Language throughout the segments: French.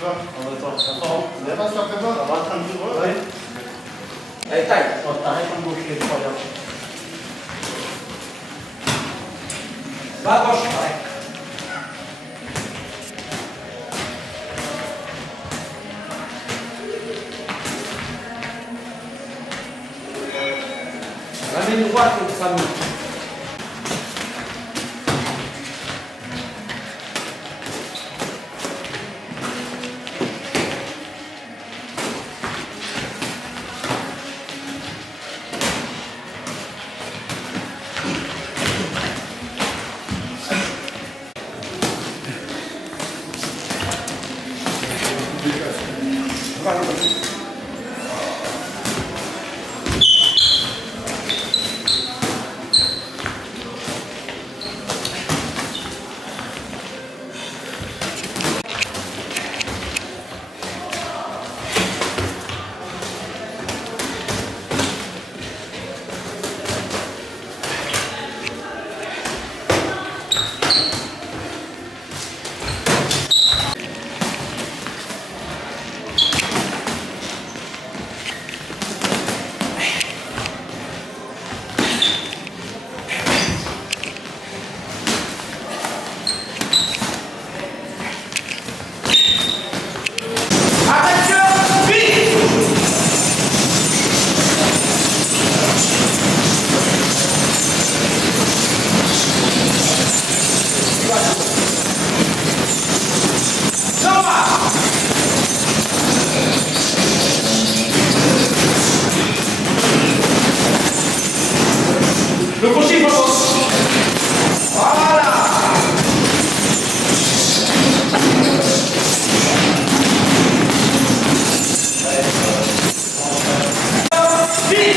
tu vas? Ça va, ça fait mal. Ça va, tranquille, ouais. Allez, taille. T'arrêtes en gauche, les trois, là. Va à gauche, pareil. Ramène droite, Samuel. Le crochet, voilà. Vite.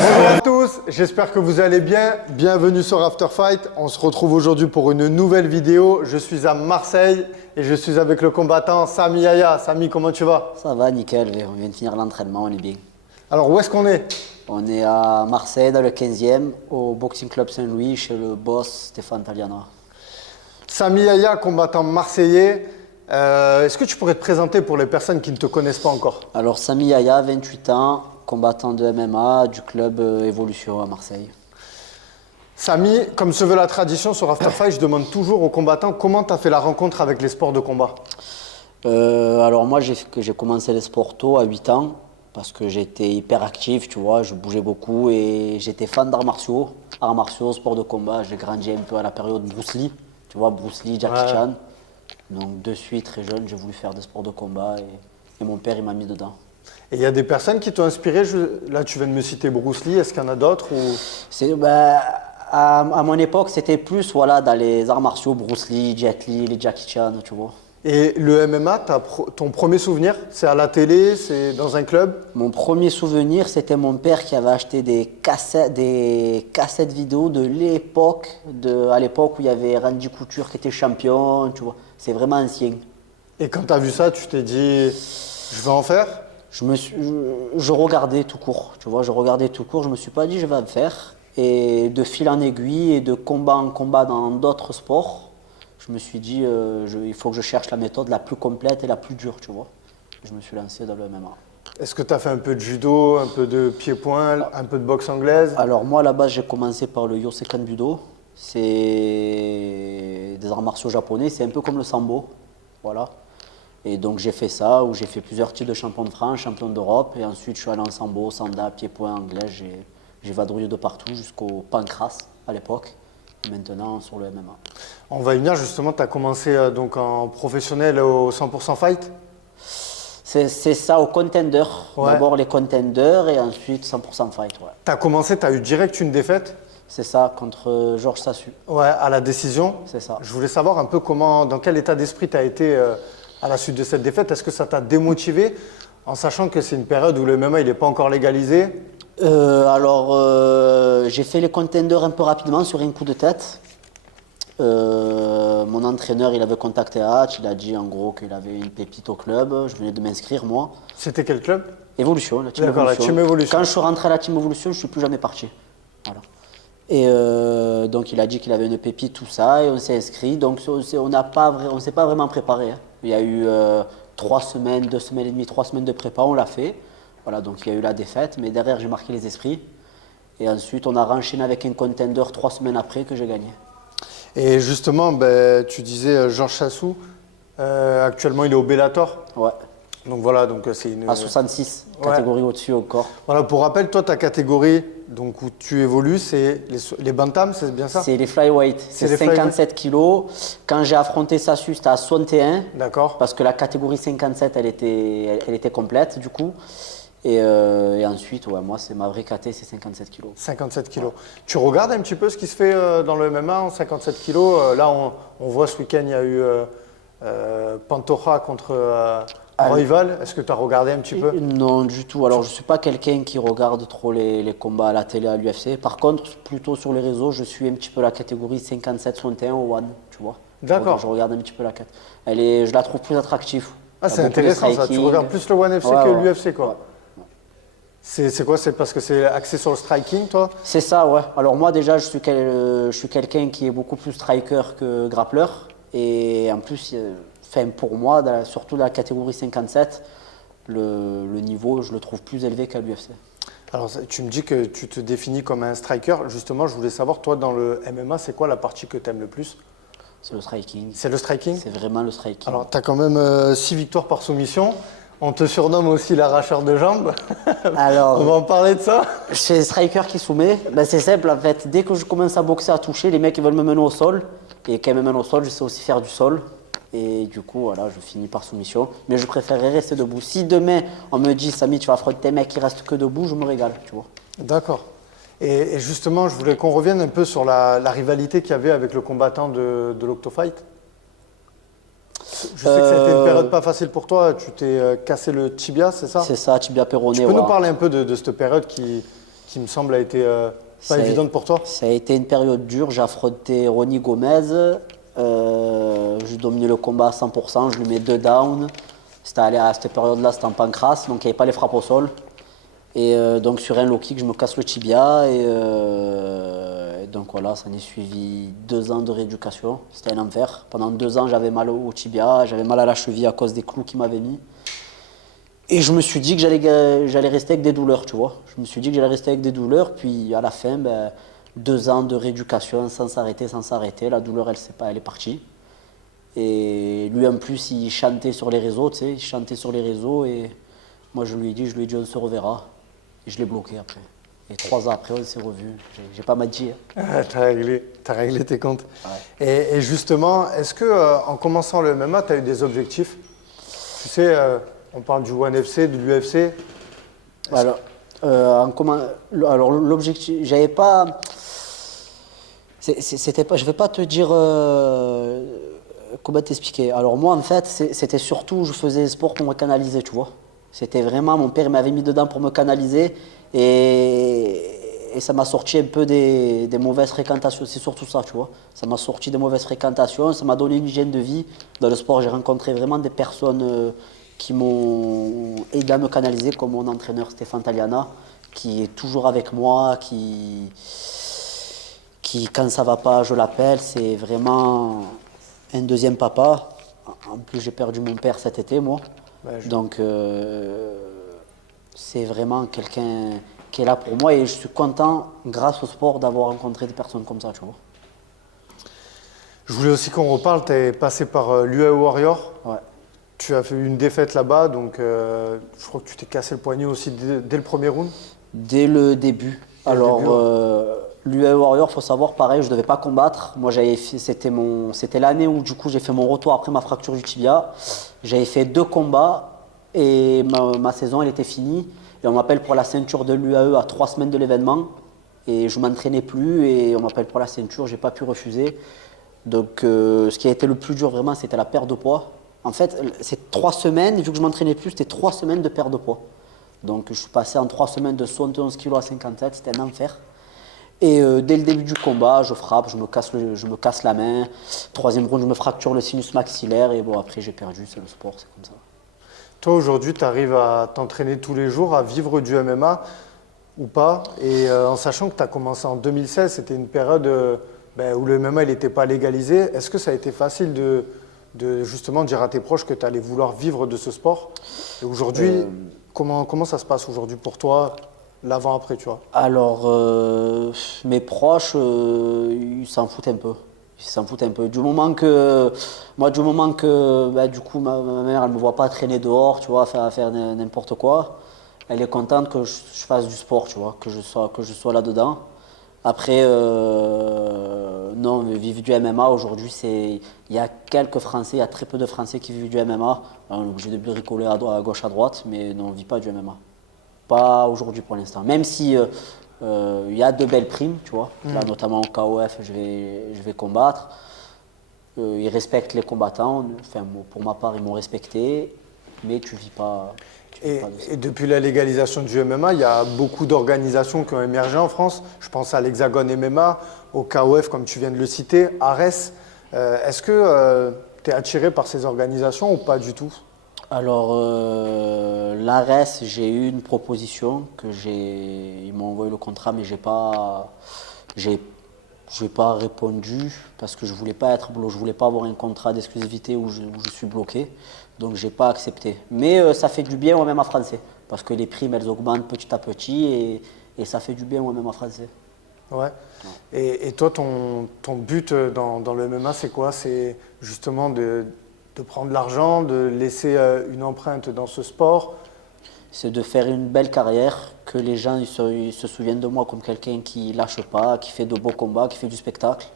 Bonjour à tous, j'espère que vous allez bien. Bienvenue sur After Fight. On se retrouve aujourd'hui pour une nouvelle vidéo. Je suis à Marseille et je suis avec le combattant Samy Yahya. Samy, comment tu vas? Ça va, nickel. On vient de finir l'entraînement, on est bien. Alors, où est-ce qu'on est? On est à Marseille, dans le 15e, au Boxing Club Saint-Louis, chez le boss Stéphane Taliana. Samy Yahya, combattant marseillais. Est-ce que tu pourrais te présenter pour les personnes qui ne te connaissent pas encore? Alors, Samy Yahya, 28 ans, combattant de MMA du club Evolution à Marseille. Samy, comme se veut la tradition sur After Fight, je demande toujours aux combattants comment tu as fait la rencontre avec les sports de combat. Alors moi, j'ai commencé les sports tôt à 8 ans parce que j'étais hyper actif, tu vois, je bougeais beaucoup et j'étais fan d'arts martiaux. Arts martiaux, sport de combat, j'ai grandi un peu à la période Bruce Lee, tu vois, Bruce Lee, Jackie Chan. Donc de suite, très jeune, j'ai voulu faire des sports de combat et mon père, il m'a mis dedans. Et il y a des personnes qui t'ont inspiré, là tu viens de me citer Bruce Lee, est-ce qu'il y en a d'autres ou... À mon époque, c'était plus voilà, dans les arts martiaux, Bruce Lee, Jet Li, les Jackie Chan, tu vois. Et le MMA, ton premier souvenir, c'est à la télé, c'est dans un club? Mon premier souvenir, c'était mon père qui avait acheté des cassettes vidéo de l'époque, à l'époque où il y avait Randy Couture qui était champion, tu vois. C'est vraiment ancien. Et quand tu as vu ça, tu t'es dit, je vais en faire? Je regardais tout court, tu vois, je regardais tout court, je me suis pas dit je vais en faire. Et de fil en aiguille et de combat en combat dans d'autres sports, je me suis dit il faut que je cherche la méthode la plus complète et la plus dure, tu vois. Je me suis lancé dans le MMA. Est-ce que tu as fait un peu de judo, un peu de pied-point, un peu de boxe anglaise? Alors moi, à la base, j'ai commencé par le Yosekan Budo. C'est des arts martiaux japonais, c'est un peu comme le sambo, voilà. Et donc j'ai fait ça, où j'ai fait plusieurs titres de champion de France, champion d'Europe. Et ensuite je suis allé en sambo, sanda, pied-point, anglais. J'ai vadrouillé de partout jusqu'au pancras à l'époque. Et maintenant sur le MMA. On va y venir justement, tu as commencé donc en professionnel au 100% fight. C'est ça, au contender. Ouais. D'abord les contenders et ensuite 100% fight. Ouais. Tu as commencé, tu as eu direct une défaite. C'est ça, contre Georges Sassu. Ouais, à la décision. C'est ça. Je voulais savoir un peu dans quel état d'esprit tu as été à la suite de cette défaite. Est-ce que ça t'a démotivé en sachant que c'est une période où le MMA il n'est pas encore légalisé? J'ai fait les contenders un peu rapidement sur un coup de tête. Mon entraîneur, il avait contacté Hatch, il a dit en gros qu'il avait une pépite au club. Je venais de m'inscrire moi. C'était quel club? Evolution, la Team D'accord, la Evolution. Team Evolution. Quand je suis rentré à la Team Evolution, je ne suis plus jamais parti. Voilà. Et donc il a dit qu'il avait une pépite, tout ça, et on s'est inscrit. Donc on ne s'est pas vraiment préparé. Hein. Il y a eu 3 semaines, 2 semaines et demie, 3 semaines de prépa, on l'a fait. Voilà, donc il y a eu la défaite, mais derrière j'ai marqué les esprits. Et ensuite on a renchaîné avec un contender 3 semaines après que j'ai gagné. Et justement, ben, tu disais Georges Sassou, actuellement il est au Bellator. Ouais. Donc voilà, donc c'est une. À 66, Ouais. catégorie au-dessus encore. Voilà, pour rappel, toi ta catégorie donc, où tu évolues, c'est les bantams, c'est bien ça? C'est les flyweight, C'est c'est les 57 kilos. Quand j'ai affronté Sassu, c'était à 61. D'accord. Parce que la catégorie 57, elle était complète du coup. Et ensuite, ouais, moi, c'est ma vraie caté, c'est 57 kilos. 57 kilos. Tu regardes un petit peu ce qui se fait dans le MMA en 57 kilos. Là, on voit ce week-end, il y a eu Pantoja contre Royval. Est-ce que tu as regardé un petit peu? Non, du tout. Alors, je ne suis pas quelqu'un qui regarde trop les combats à la télé, à l'UFC. Par contre, plutôt sur les réseaux, je suis un petit peu la catégorie 57-61 au One, tu vois. D'accord. Je regarde un petit peu la cat. Je la trouve plus attractive. Ah, Il y a c'est beaucoup de intéressant ça. Tu striking. regardes plus le One FC Ouais, que ouais. l'UFC, quoi. Ouais. C'est quoi? C'est parce que c'est axé sur le striking, toi? C'est ça, ouais. Alors moi déjà, je suis quelqu'un qui est beaucoup plus striker que grappleur. Et en plus, pour moi, surtout dans la catégorie 57, le niveau, je le trouve plus élevé qu'à l'UFC. Alors, tu me dis que tu te définis comme un striker. Justement, je voulais savoir, toi, dans le MMA, c'est quoi la partie que tu aimes le plus? C'est le striking. C'est le striking? C'est vraiment le striking. Alors, tu as quand même 6 victoires par soumission. On te surnomme aussi l'arracheur de jambes. Alors, On va en parler de ça. chez striker qui soumet, ben c'est simple en fait. Dès que je commence à boxer, à toucher, les mecs ils veulent me mener au sol. Et quand ils me mènent au sol, je sais aussi faire du sol. Et du coup, voilà, je finis par soumission. Mais je préférerais rester debout. Si demain, on me dit, Samy, tu vas affronter un mec qui reste que debout, je me régale, tu vois. D'accord. Et justement, je voulais qu'on revienne un peu sur la rivalité qu'il y avait avec le combattant de l'Octofight. Je sais que ça a été une période pas facile pour toi. Tu t'es cassé le tibia, c'est ça? C'est ça, tibia péroné. Tu peux nous ouais. parler un peu de cette période qui me semble a été pas Ça a- évidente pour toi? Ça a été une période dure. J'ai affronté Ronnie Gomez. J'ai dominé le combat à 100%. Je lui mets 2 downs. C'était allé à cette période-là, c'était en pancras, donc il n'y avait pas les frappes au sol. Et donc sur un low kick, je me casse le tibia. Et donc voilà, ça en est suivi 2 ans de rééducation. C'était un enfer. Pendant 2 ans, j'avais mal au tibia, j'avais mal à la cheville à cause des clous qu'ils m'avaient mis. Et je me suis dit que j'allais rester avec des douleurs, tu vois. Je me suis dit que j'allais rester avec des douleurs, puis à la fin, 2 ans de rééducation sans s'arrêter. La douleur, elle est partie. Et lui, en plus, il chantait sur les réseaux, tu sais, il chantait sur les réseaux. Et moi, je lui ai dit, on se reverra. Et je l'ai bloqué après. Et 3 ans après, on s'est revus. J'ai pas menti. Hein. T'as réglé tes comptes. Ouais. Et justement, est-ce que en commençant le MMA, tu as eu des objectifs? Tu sais, on parle du One FC, de l'UFC. Alors l'objectif, j'avais pas. C'était pas. Je vais pas te dire comment t'expliquer. Alors moi, en fait, c'était surtout, je faisais le sport pour me canaliser, tu vois. C'était vraiment, mon père m'avait mis dedans pour me canaliser et ça m'a sorti un peu des mauvaises fréquentations. C'est surtout ça, tu vois. Ça m'a sorti des mauvaises fréquentations, ça m'a donné une hygiène de vie. Dans le sport, j'ai rencontré vraiment des personnes qui m'ont aidé à me canaliser, comme mon entraîneur Stéphane Taliana, qui est toujours avec moi, qui quand ça va pas, je l'appelle. C'est vraiment un deuxième papa. En plus, j'ai perdu mon père cet été, moi. Donc, c'est vraiment quelqu'un qui est là pour moi et je suis content, grâce au sport, d'avoir rencontré des personnes comme ça, tu vois. Je voulais aussi qu'on reparle, tu es passé par l'UA Warrior. Ouais. Tu as fait une défaite là-bas, donc je crois que tu t'es cassé le poignet aussi dès le premier round. Dès le début. Dès le Alors, début, l'UAE Warrior, faut savoir, pareil, je devais pas combattre. Moi, c'était l'année où du coup j'ai fait mon retour après ma fracture du tibia. J'avais fait 2 combats et ma saison elle était finie. Et on m'appelle pour la ceinture de l'UAE à 3 semaines de l'événement. Et je m'entraînais plus et on m'appelle pour la ceinture, j'ai pas pu refuser. Donc, ce qui a été le plus dur vraiment, c'était la perte de poids. En fait, c'est 3 semaines, vu que je m'entraînais plus, c'était 3 semaines de perte de poids. Donc, je suis passé en 3 semaines de 71 kg à 57, c'était un enfer. Et dès le début du combat, je frappe, je me casse la main. 3e round, je me fracture le sinus maxillaire. Et bon, après, j'ai perdu, c'est le sport, c'est comme ça. Toi, aujourd'hui, tu arrives à t'entraîner tous les jours, à vivre du MMA ou pas? Et en sachant que tu as commencé en 2016, c'était une période où le MMA n'était pas légalisé. Est-ce que ça a été facile de justement dire à tes proches que tu allais vouloir vivre de ce sport? Et aujourd'hui, comment ça se passe aujourd'hui pour toi, l'avant-après, tu vois? Alors, mes proches, ils s'en foutent un peu. Ils s'en foutent un peu. Du moment que du coup, ma mère, elle me voit pas traîner dehors, tu vois, faire n'importe quoi. Elle est contente que je fasse du sport, tu vois, que je sois là-dedans. Après, non, mais vivre du MMA aujourd'hui, il y a quelques Français, il y a très peu de Français qui vivent du MMA. On est obligé de bricoler à gauche, à droite, mais non, on ne vit pas du MMA. Pas aujourd'hui pour l'instant. Même si il y a de belles primes, tu vois. Là, notamment au KOF, je vais combattre. Ils respectent les combattants. Enfin, pour ma part, ils m'ont respecté, mais tu vis pas. Et depuis la légalisation du MMA, il y a beaucoup d'organisations qui ont émergé en France. Je pense à l'Hexagone MMA, au KOF, comme tu viens de le citer, Ares. Est-ce que tu es attiré par ces organisations ou pas du tout? Alors, l'ARES, j'ai eu une proposition ils m'ont envoyé le contrat, mais j'ai pas répondu parce que je voulais pas je voulais pas avoir un contrat d'exclusivité où je suis bloqué, donc j'ai pas accepté. Mais ça fait du bien au MMA français parce que les primes elles augmentent petit à petit et ça fait du bien au MMA français. Ouais. Et toi, ton but dans le MMA, c'est quoi? C'est justement de prendre l'argent, de laisser une empreinte dans ce sport? C'est de faire une belle carrière, que les gens ils se souviennent de moi comme quelqu'un qui lâche pas, qui fait de beaux combats, qui fait du spectacle.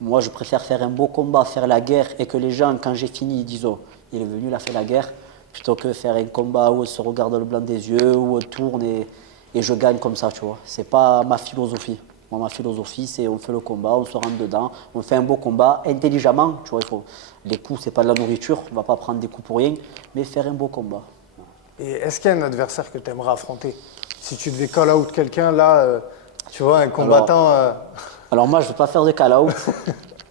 Moi, je préfère faire un beau combat, faire la guerre et que les gens, quand j'ai fini, ils disent « Oh, il est venu, il a fait la guerre », plutôt que faire un combat où on se regarde dans le blanc des yeux, où on tourne et je gagne comme ça, tu vois. C'est pas ma philosophie. Moi, ma philosophie, c'est on fait le combat, on se rentre dedans, on fait un beau combat intelligemment, tu vois. Les coups, c'est pas de la nourriture, on va pas prendre des coups pour rien, mais faire un beau combat. Et est-ce qu'il y a un adversaire que tu aimerais affronter? Si tu devais call out quelqu'un, là, tu vois, un combattant… Alors moi, je ne veux pas faire de call-out,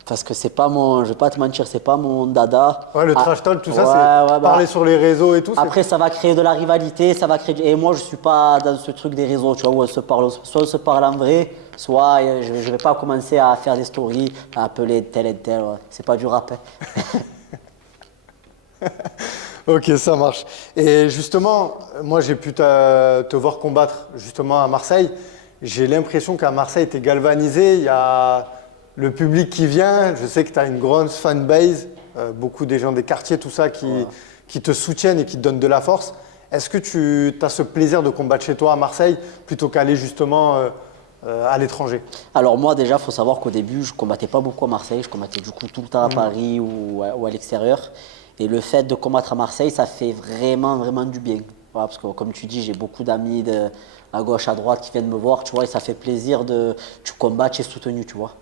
parce que c'est pas je vais pas te mentir, c'est pas mon dada. Ouais, le trash talk, tout ça, c'est ouais, parler sur les réseaux et tout. Après, ça va créer de la rivalité, ça va créer… Et moi, je suis pas dans ce truc des réseaux, tu vois, où on se parle, soit on se parle en vrai, soit je vais pas commencer à faire des stories, à appeler tel et tel, ouais. C'est pas du rap. Hein. Ok, ça marche. Et justement, moi j'ai pu te voir combattre justement à Marseille. J'ai l'impression qu'à Marseille, tu es galvanisé. Il y a le public qui vient. Je sais que tu as une grande fanbase, beaucoup des gens des quartiers, tout ça, qui te soutiennent et qui te donnent de la force. Est-ce que tu as ce plaisir de combattre chez toi à Marseille plutôt qu'aller justement à l'étranger? Alors moi déjà, il faut savoir qu'au début, je combattais pas beaucoup à Marseille. Je combattais du coup tout le temps à Paris ou à l'extérieur. Et le fait de combattre à Marseille, ça fait vraiment, vraiment du bien. Voilà, parce que comme tu dis, j'ai beaucoup d'amis à gauche, à droite qui viennent me voir, tu vois, et ça fait plaisir tu combats, tu es soutenu, tu vois.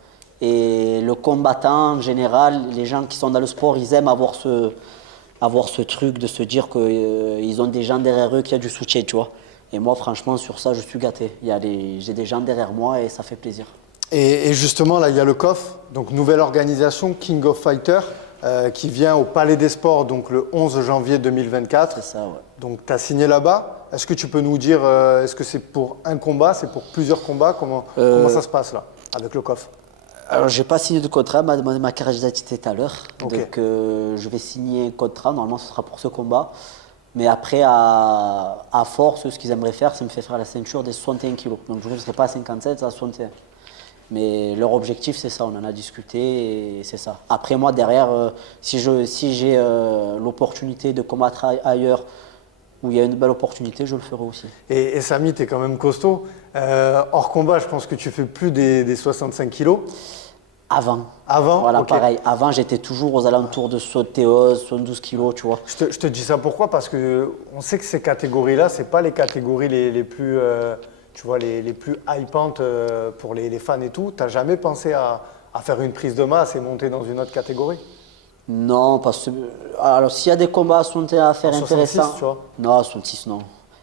Et le combattant, en général, les gens qui sont dans le sport, ils aiment avoir ce truc de se dire qu'ils ont des gens derrière eux qui ont du soutien, tu vois. Et moi, franchement, sur ça, je suis gâté. J'ai des gens derrière moi et ça fait plaisir. Et justement, là, il y a le COF, donc nouvelle organisation, King of Fighter, qui vient au Palais des Sports donc le 11 janvier 2024. C'est ça, ouais. Donc tu as signé là-bas. Est-ce que tu peux nous dire, est-ce que c'est pour un combat, c'est pour plusieurs combats? Comment ça se passe là, avec le COF? Alors, j'ai pas signé de contrat, ma carte d'identité tout à l'heure. Okay. Donc, je vais signer un contrat. Normalement, ce sera pour ce combat. Mais après, à force, ce qu'ils aimeraient faire, c'est me faire la ceinture des 61 kilos. Donc, je ne serai pas à 57, c'est à 61. Mais leur objectif, c'est ça, on en a discuté et c'est ça. Après, moi, derrière, si j'ai l'opportunité de combattre ailleurs où il y a une belle opportunité, je le ferai aussi. Et Samy, tu es quand même costaud. Hors combat, je pense que tu fais plus des 65 kilos. Avant. Avant. Voilà, Ok. pareil. Avant, j'étais toujours aux alentours de 71, 72 kilos, tu vois. Je te dis ça pourquoi? Parce que on sait que ces catégories-là, c'est pas les catégories les plus, tu vois, les plus hypantes pour les fans et tout. T'as jamais pensé à faire une prise de masse et monter dans une autre catégorie? Non, parce que. Alors, s'il y a des combats à faire 66, intéressants. tu vois. Non, 66, non.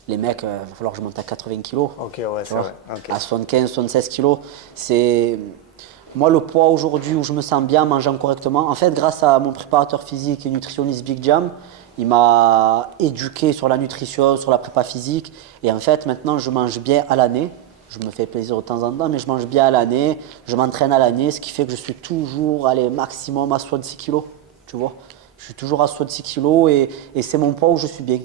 Les mecs, il va falloir que je monte à 80 kilos. Ok, ouais, Tu c'est vois. vrai. Ok. À 75, 76 kilos, c'est. Moi, le poids aujourd'hui où je me sens bien, mangeant correctement, en fait, grâce à mon préparateur physique et nutritionniste Big Jam, il m'a éduqué sur la nutrition, sur la prépa physique. Et en fait, maintenant, je mange bien à l'année. Je me fais plaisir de temps en temps, mais je mange bien à l'année. Je m'entraîne à l'année, ce qui fait que je suis toujours, allez, maximum à 66 kilos. Tu vois, je suis toujours à 66 kilos et c'est mon poids où je suis bien.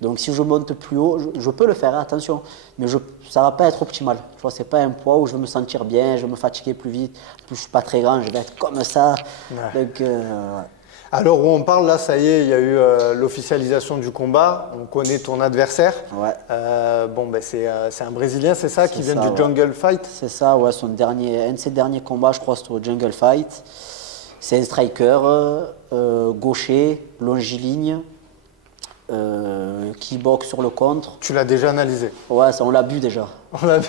Donc si je monte plus haut, je peux le faire, hein, attention, mais ça ne va pas être optimal. Tu vois, ce n'est pas un poids où je vais me sentir bien, je vais me fatiguer plus vite. En plus, je ne suis pas très grand, je vais être comme ça. Ouais. Donc, À l'heure où on parle, là, ça y est, il y a eu l'officialisation du combat. On connaît ton adversaire. ouais. Bon, ben, c'est un Brésilien, c'est ça, qui C'est vient ça, du ouais. Jungle Fight. C'est ça, ouais, un de ses derniers combats, je crois, c'était au Jungle Fight. C'est un striker, gaucher, longiligne, qui boxe sur le contre. Tu l'as déjà analysé. Ouais, ça, on l'a bu déjà. On l'a vu.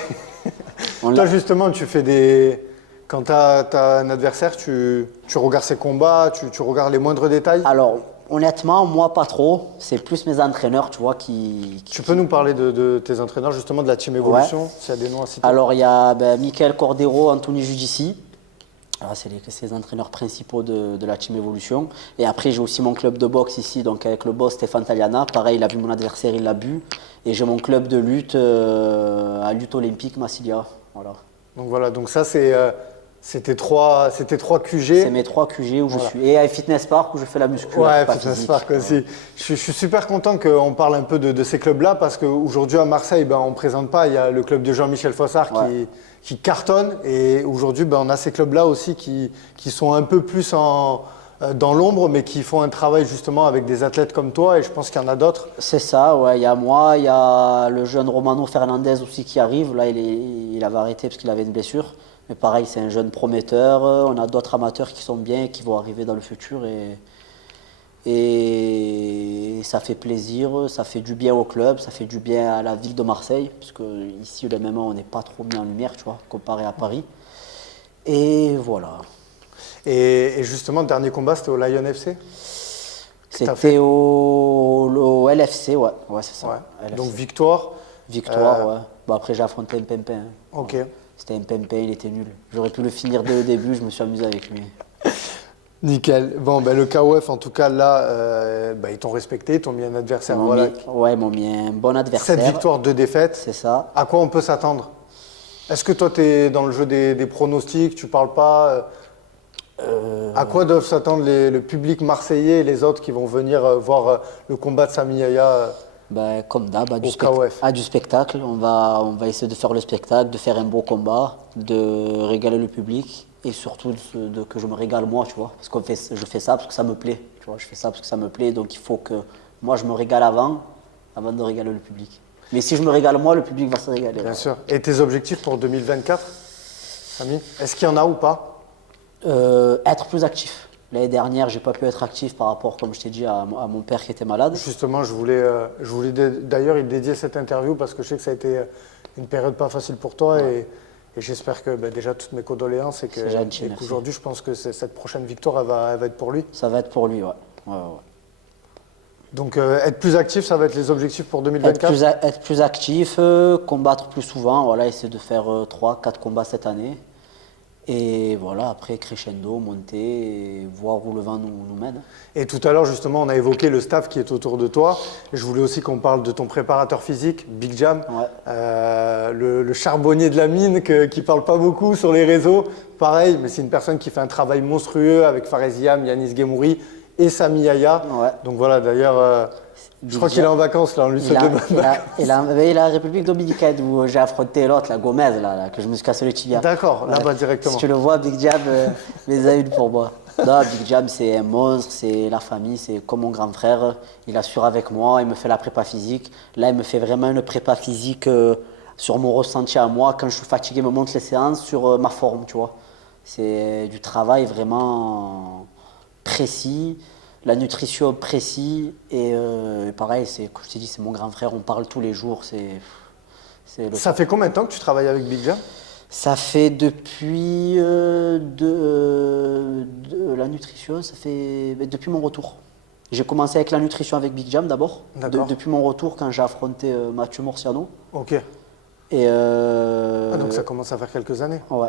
On Toi, l'a- justement, tu fais des. Quand tu as un adversaire, tu regardes ses combats, tu regardes les moindres détails. Alors, honnêtement, moi, pas trop. C'est plus mes entraîneurs, tu vois, qui. Tu peux nous parler de tes entraîneurs, justement, de la Team Evolution, s'il y a des noms à citer? Alors, il y a Michael Cordero, Anthony Judici. Alors, c'est ces entraîneurs principaux de la Team Evolution. Et après, j'ai aussi mon club de boxe ici, donc avec le boss Stéphane Taliana. Pareil, il a vu mon adversaire, il l'a bu. Et j'ai mon club de lutte à lutte olympique, Massilia. Voilà. Donc voilà, donc ça, c'était trois QG. C'est mes 3 QG où je Voilà. suis. Et à Fitness Park où je fais la muscu. la Ouais, prépa Fitness physique. Park aussi. Je suis super content qu'on parle un peu de ces clubs-là parce qu'aujourd'hui à Marseille, ben, on ne présente pas. Il y a le club de Jean-Michel Fossard Ouais. qui cartonne. Et aujourd'hui, ben, on a ces clubs-là aussi qui sont un peu plus dans l'ombre, mais qui font un travail justement avec des athlètes comme toi. Et je pense qu'il y en a d'autres. C'est ça, ouais. Il y a moi, il y a le jeune Romano Fernandez aussi qui arrive. Là, il avait arrêté parce qu'il avait une blessure. Mais pareil, c'est un jeune prometteur. On a d'autres amateurs qui sont bien, qui vont arriver dans le futur. Et ça fait plaisir, ça fait du bien au club, ça fait du bien à la ville de Marseille. Parce que ici, le MMA, on n'est pas trop mis en lumière, tu vois, comparé à Paris. Et voilà. Et justement, le dernier combat, c'était au Lion FC. t'as fait C'était au LFC, ouais. Ouais, c'est ça. Ouais. LFC. Donc victoire. Victoire, ouais. Bon, après, j'ai affronté un Pimpin. Hein. Ok. C'était un Pimpin, il était nul. J'aurais pu le finir dès le début, je me suis amusé avec lui. Nickel. Bon, ben, le KOF, en tout cas, là, ben, ils t'ont respecté, ils t'ont mis un adversaire. Voilà. Ouais, ils m'ont mis un bon adversaire. 7 victoires, 2 défaites. C'est ça. À quoi on peut s'attendre? Est-ce que toi, tu es dans le jeu des pronostics, tu parles pas À quoi doivent s'attendre le public marseillais et les autres qui vont venir voir le combat de Samy Yaya Ben, comme d'hab, Au KOF. du spectacle. On va essayer de faire le spectacle, de faire un beau combat, de régaler le public et surtout que je me régale moi, tu vois. Parce que je fais ça parce que ça me plaît, tu vois. Je fais ça parce que ça me plaît, donc il faut que moi je me régale avant de régaler le public. Mais si je me régale moi, le public va se régaler. Bien sûr. Et tes objectifs pour 2024, Samy? Est-ce qu'il y en a ou pas? Être plus actif. L'année dernière, j'ai pas pu être actif par rapport, comme je t'ai dit, à mon père qui était malade. Justement, je voulais d'ailleurs y dédier cette interview parce que je sais que ça a été une période pas facile pour toi et j'espère que ben, déjà toutes mes condoléances et C'est gentil, et merci. qu'aujourd'hui, je pense que cette prochaine victoire, elle va être pour lui. Ça va être pour lui, ouais. Ouais. Donc, être plus actif, ça va être les objectifs pour 2024? Être plus actif, combattre plus souvent, voilà, essayer de faire 3-4 combats cette année. Et voilà, après crescendo, monter, et voir où le vent nous mène. Et tout à l'heure, justement, on a évoqué le staff qui est autour de toi. Je voulais aussi qu'on parle de ton préparateur physique, Big Jam, Ouais. le charbonnier de la mine qui ne parle pas beaucoup sur les réseaux. Pareil, mais c'est une personne qui fait un travail monstrueux avec Fares Ziam, Yanis Gemouri et Sami Yaya. Ouais. Donc voilà, d'ailleurs, je crois qu'il est en vacances là, on lui souhaite de bonnes vacances. Il est en République dominicaine où j'ai affronté l'autre, la Gomez, là, que je me suis cassé le tibia. D'accord, Voilà. là-bas directement. Si tu le vois, Big Jam, les a une pour moi. Non, Big Jam, c'est un monstre, c'est la famille, c'est comme mon grand frère. Il assure avec moi, il me fait la prépa physique. Là, il me fait vraiment une prépa physique sur mon ressenti à moi. Quand je suis fatigué, il me montre les séances sur ma forme, tu vois. C'est du travail vraiment précis, la nutrition précis. Et pareil, comme je t'ai dit, c'est mon grand frère, on parle tous les jours. Ça fait combien de temps que tu travailles avec Big Jam? Ça fait depuis la nutrition, ça fait depuis mon retour. J'ai commencé avec la nutrition avec Big Jam d'abord, depuis mon retour quand j'ai affronté Mathieu Morciano. Ok. Et donc ça commence à faire quelques années. Ouais.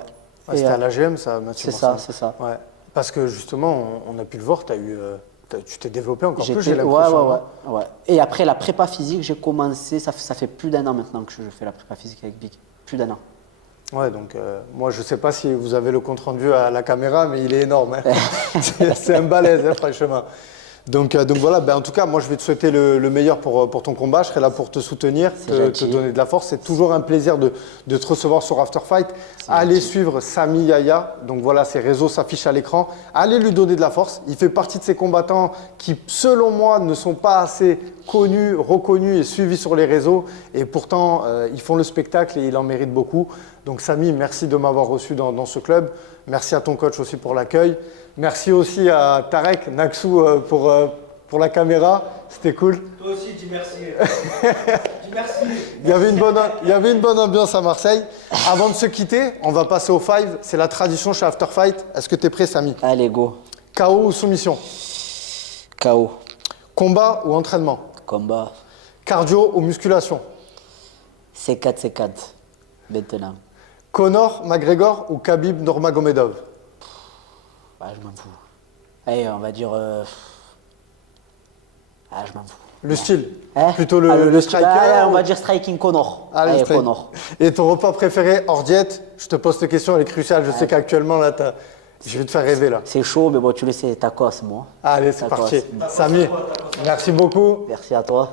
C'était à l'AGM ça, Mathieu C'est ça, Morciano. c'est ça. Ouais. Parce que justement, on a pu le voir, tu t'es développé encore plus, j'ai l'impression. Ouais. Et après la prépa physique, j'ai commencé, ça fait plus d'1 an maintenant que je fais la prépa physique avec Big. Plus d'1 an. Ouais, donc moi je sais pas si vous avez le compte rendu à la caméra, mais il est énorme. Hein. C'est un balèze, hein, franchement. Donc voilà, en tout cas, moi je vais te souhaiter le meilleur pour ton combat. Je serai là pour te soutenir, te donner de la force. C'est toujours un plaisir de te recevoir sur After Fight. Allez suivre Sami Yaya. Donc voilà, ses réseaux s'affichent à l'écran. Allez lui donner de la force. Il fait partie de ces combattants qui, selon moi, ne sont pas assez connus, reconnus et suivis sur les réseaux. Et pourtant, ils font le spectacle et il en mérite beaucoup. Donc Sami, merci de m'avoir reçu dans ce club. Merci à ton coach aussi pour l'accueil. Merci aussi à Tarek Naksou pour la caméra. C'était cool. Toi aussi, dis merci. Dis merci. Il y avait une bonne ambiance à Marseille. Avant de se quitter, on va passer au 5. C'est la tradition chez After Fight. Est-ce que tu es prêt, Sami? Allez, go. KO ou soumission? KO. Combat ou entraînement? Combat. Cardio ou musculation? C4. Maintenant. Conor McGregor ou Khabib Nurmagomedov? Je m'en fous. Allez, on va dire... je m'en fous. Le style? Hein? Plutôt le striker? On va dire striking Conor. Allez, Conor. Et ton repas préféré hors diète? Je te pose cette question, elle est cruciale. Je sais qu'actuellement, là, je vais te faire rêver. Là. C'est chaud, mais bon, tu le sais, tacos, moi. Allez, c'est parti. Sami, merci beaucoup. Merci à toi.